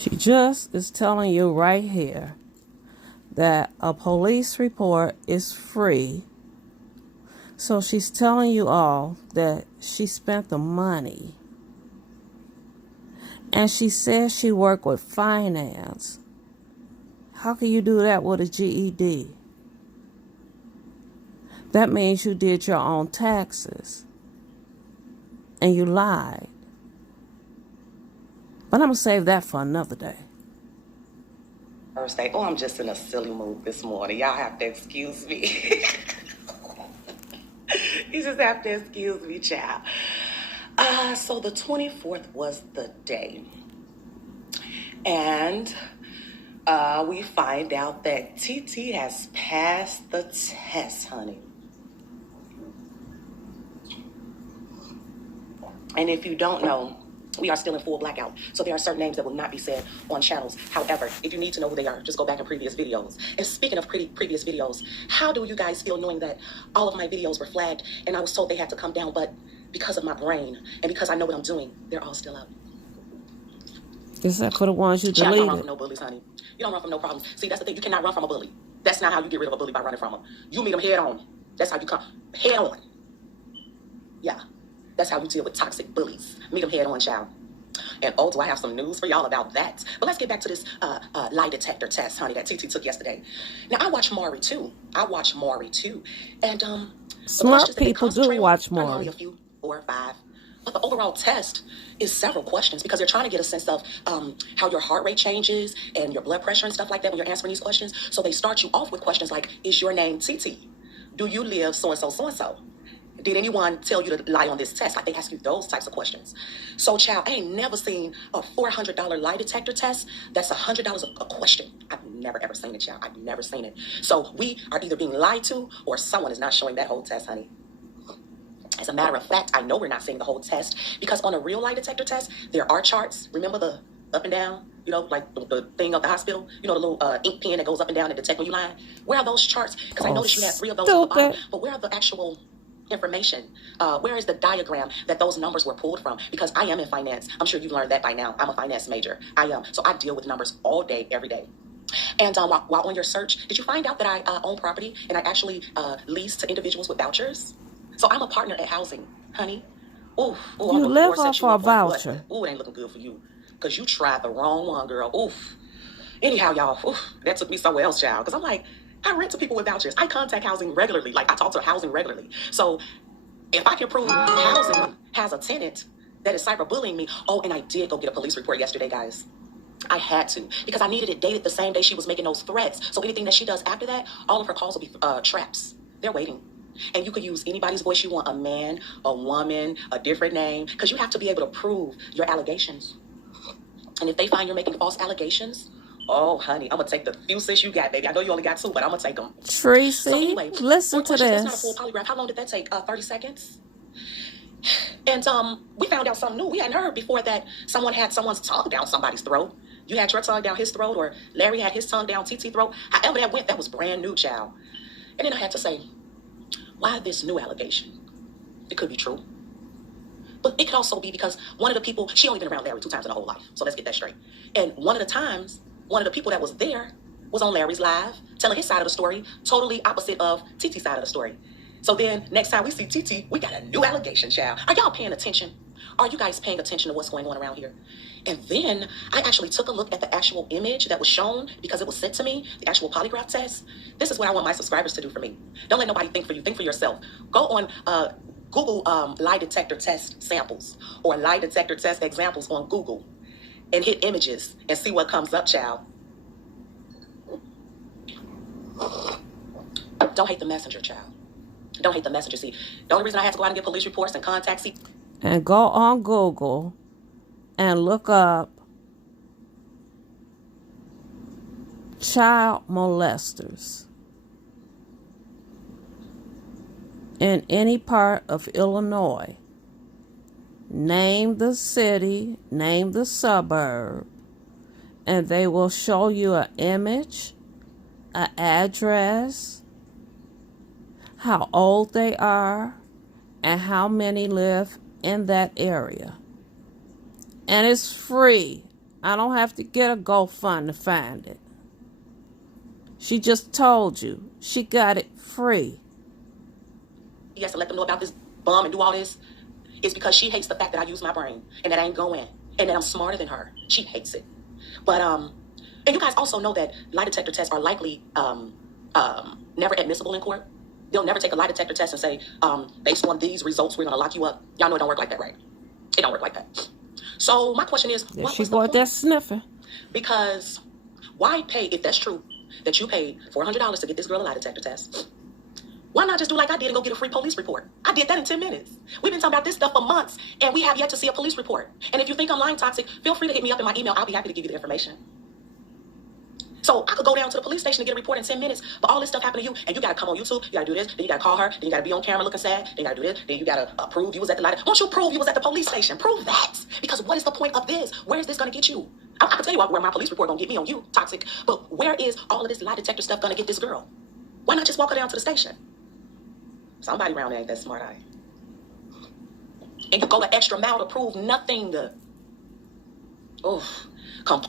She just is telling you right here that a police report is free. So she's telling you all that she spent the money. And she says she worked with finance. How can you do that with a GED? That means you did your own taxes. And you lied. But I'm going to save that for another day. Thursday. Oh, I'm just in a silly mood this morning. Y'all have to excuse me. You just have to excuse me, child. So the 24th was the day. And we find out that TT has passed the test, honey. And if you don't know, we are still in full blackout. So there are certain names that will not be said on channels. However, if you need to know who they are, just go back in previous videos. And speaking of previous videos, how do you guys feel knowing that all of my videos were flagged and I was told they had to come down, but because of my brain and because I know what I'm doing, they're all still up? Except for the ones you deleted. You don't run deleted. from no bullies, honey. You don't run from no problems. See, that's the thing. You cannot run from a bully. That's not how you get rid of a bully, by running from them. You meet them head on. That's how you come. Head on. Yeah. That's how you deal with toxic bullies. Meet them head on, child. And oh, do I have some news for y'all about that? But let's get back to this lie detector test, honey, that TT took yesterday. Now, I watch Maury, too. And smart people do watch Maury. Only a few, 4 or 5. But the overall test is several questions because they're trying to get a sense of how your heart rate changes and your blood pressure and stuff like that when you're answering these questions. So they start you off with questions like, is your name TT? Do you live so-and-so, so-and-so? Did anyone tell you to lie on this test? Like, they ask you those types of questions. So, child, I ain't never seen a $400 lie detector test. That's $100 a question. I've never, ever seen it, child. I've never seen it. So we are either being lied to or someone is not showing that whole test, honey. As a matter of fact, I know we're not seeing the whole test because on a real lie detector test, there are charts. Remember the up and down, you know, like the thing of the hospital, you know, the little ink pen that goes up and down and detect when you lying? Where are those charts? Because I noticed you had 3 of those at the bottom, but where are the actual information? Where is the diagram that those numbers were pulled from? Because I am in finance. I'm sure you've learned that by now. I'm a finance major. I am. So I deal with numbers all day, every day. And while on your search, did you find out that I own property and I actually lease to individuals with vouchers? So I'm a partner at housing, honey. Ooh, you live off a voucher. Ooh, it ain't looking good for you because you tried the wrong one, girl. Oof. Anyhow, y'all, that took me somewhere else, child. Because I'm like, I rent to people with vouchers. I contact housing regularly. Like, I talk to housing regularly. So if I can prove housing has a tenant that is cyberbullying me. Oh, and I did go get a police report yesterday, guys. I had to because I needed it dated the same day she was making those threats. So anything that she does after that, all of her calls will be traps. They're waiting. And you could use anybody's voice you want, a man, a woman, a different name, because you have to be able to prove your allegations. And if they find you're making false allegations, oh, honey, I'm going to take the few sis you got, baby. I know you only got 2, but I'm going to take them. Tracy, so anyway, listen to this. It's not a full polygraph. How long did that take? 30 seconds? And we found out something new. We hadn't heard before that someone had someone's tongue down somebody's throat. You had your tongue down his throat, or Larry had his tongue down TT throat. However that went, that was brand new, child. And then I had to say, why this new allegation? It could be true. But it could also be because one of the people, she only been around Larry 2 times in her whole life. So let's get that straight. And one of the people that was there was on Larry's live, telling his side of the story, totally opposite of TT's side of the story. So then next time we see TT, we got a new allegation, child. Are y'all paying attention? Are you guys paying attention to what's going on around here? And then I actually took a look at the actual image that was shown because it was sent to me, the actual polygraph test. This is what I want my subscribers to do for me. Don't let nobody think for you. Think for yourself. Go on Google lie detector test samples or lie detector test examples on Google and hit images and see what comes up, child. Don't hate the messenger, child. Don't hate the messenger. See, the only reason I had to go out and get police reports and contact and go on Google and look up child molesters in any part of Illinois. Name the city, name the suburb, and they will show you an image, an address, how old they are, and how many live in that area. And it's free. I don't have to get a GoFund to find it. She just told you she got it free. He has to let them know about this bum and do all this. It's because she hates the fact that I use my brain and that I ain't going and that I'm smarter than her. She hates it. But and you guys also know that lie detector tests are likely never admissible in court. They'll never take a lie detector test and say, based on these results, we're gonna lock you up. Y'all know it don't work like that, right? It don't work like that. So my question is, There what she was the go point? that sniffing. Because why pay, if that's true, that you paid $400 to get this girl a lie detector test? Why not just do like I did and go get a free police report? I did that in 10 minutes. We've been talking about this stuff for months, and we have yet to see a police report. And if you think I'm lying toxic, feel free to hit me up in my email. I'll be happy to give you the information. So I could go down to the police station and get a report in 10 minutes, but all this stuff happened to you, and you gotta come on YouTube, you gotta do this, then you gotta call her, then you gotta be on camera looking sad, then you gotta do this, then you gotta prove you was at the light. Won't you prove you was at the police station? Prove that. Because what is the point of this? Where is this gonna get you? I can tell you where my police report gonna get me on you, toxic, but where is all of this lie detector stuff gonna get this girl? Why not just walk her down to the station? Somebody around there ain't that smart, and you go an extra mile to prove nothing. Oh, come.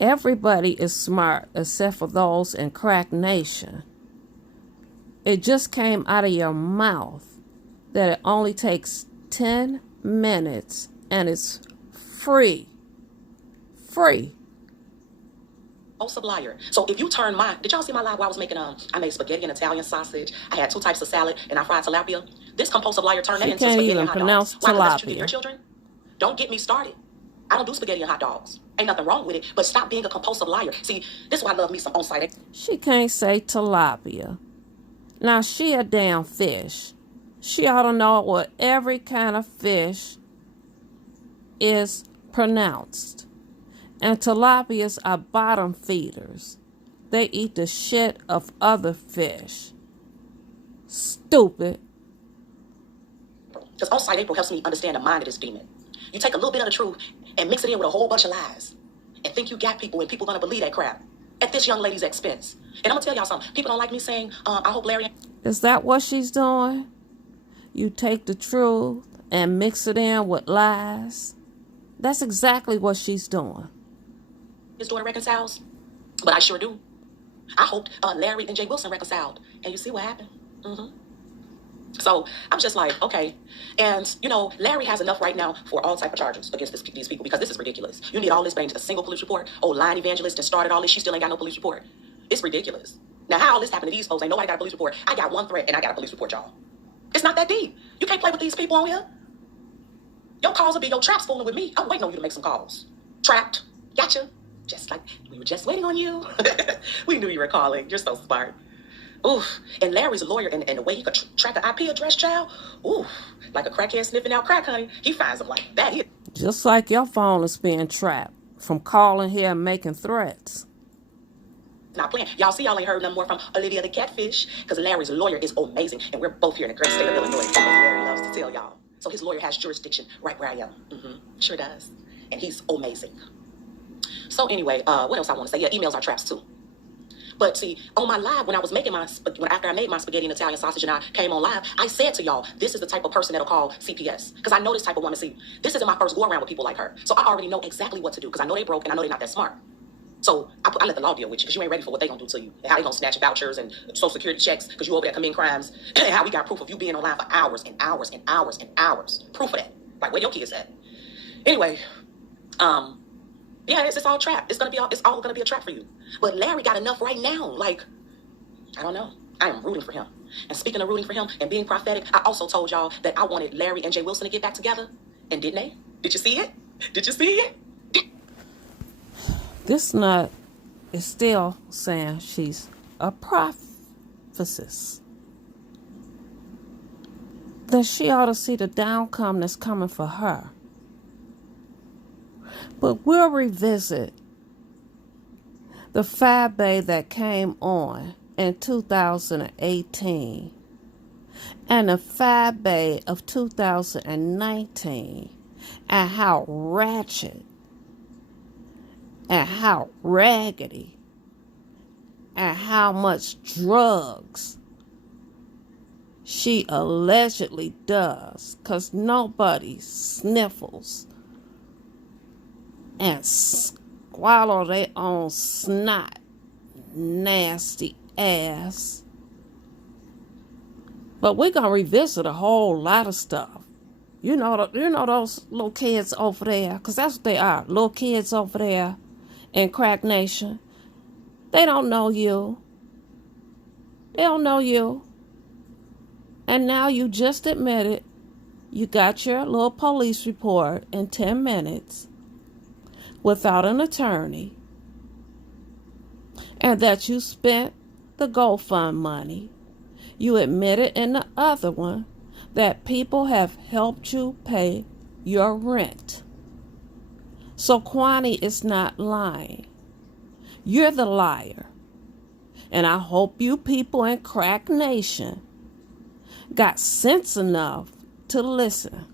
Everybody is smart except for those in Crack Nation. It just came out of your mouth that it only takes 10 minutes and it's free. Free. Compulsive liar. So if you turn did y'all see my live where I was making I made spaghetti and Italian sausage. I had 2 types of salad and I fried tilapia. This compulsive liar turned that into spaghetti and hot dogs. Why? Because that's what you give your children. Don't get me started. I don't do spaghetti and hot dogs. Ain't nothing wrong with it, but stop being a compulsive liar. See, this is why I love me some on-site. She can't say tilapia. Now she a damn fish. She ought to know what every kind of fish is pronounced. And tilapias are bottom feeders. They eat the shit of other fish. Stupid. Because on-site April helps me understand the mind of this demon. You take a little bit of the truth and mix it in with a whole bunch of lies and think you got people and people gonna believe that crap at this young lady's expense. And I'm gonna tell y'all something. People don't like me saying, I hope Larry... Is that what she's doing? You take the truth and mix it in with lies? That's exactly what she's doing. His daughter reconciles, but I sure do. I hoped Larry and Jay Wilson reconciled, and you see what happened. So I'm just like, okay. And, Larry has enough right now for all type of charges against these people because this is ridiculous. You need all this bank, a single police report. Oh, lying evangelist and started all this. She still ain't got no police report. It's ridiculous. Now, how all this happened to these folks? Ain't nobody got a police report. I got one threat and I got a police report, y'all. It's not that deep. You can't play with these people on here. Your calls will be your traps fooling with me. I'm waiting on you to make some calls. Trapped. Gotcha. Just like we were just waiting on you. We knew you were calling. You're so smart. Oof. And Larry's a lawyer, and the way he could track an IP address, child, ooh, like a crackhead sniffing out crack, honey. He finds them like that. Just like your phone is being trapped from calling here and making threats. Not playing. Y'all see, y'all ain't heard nothing more from Olivia the Catfish, because Larry's lawyer is amazing, and we're both here in the great state of Illinois. As Larry loves to tell y'all. So his lawyer has jurisdiction right where I am. Sure does. And he's amazing. So anyway, what else I want to say? Yeah, emails are traps too. But see, on my live, when I was making after I made my spaghetti and Italian sausage and I came on live, I said to y'all, this is the type of person that'll call CPS. Because I know this type of woman. See, this isn't my first go around with people like her. So I already know exactly what to do because I know they broke and I know they're not that smart. So I let the law deal with you because you ain't ready for what they gonna do to you. And how they gonna snatch vouchers and social security checks because you over there committing crimes. And how we got proof of you being online for hours and hours and hours and hours. Proof of that. Like, where your kids at? Anyway, yeah, it's all trap. It's all gonna be a trap for you. But Larry got enough right now. Like, I don't know. I am rooting for him. And speaking of rooting for him and being prophetic, I also told y'all that I wanted Larry and Jay Wilson to get back together. And didn't they? Did you see it? Did you see it? This nut is still saying she's a prophetess. That she ought to see the downcome that's coming for her. But we'll revisit the Fab Bay that came on in 2018 and the Fab Bay of 2019 and how ratchet and how raggedy and how much drugs she allegedly does, because nobody sniffles and swallow their own snot, nasty ass. But we're going to revisit a whole lot of stuff. You know those little kids over there, because that's what they are, little kids over there in Crack Nation. They don't know you. They don't know you. And now you just admitted you got your little police report in 10 minutes without an attorney, and that you spent the GoFund money. You admitted in the other one that people have helped you pay your rent. So Kwani is not lying. You're the liar. And I hope you people in Crack Nation got sense enough to listen.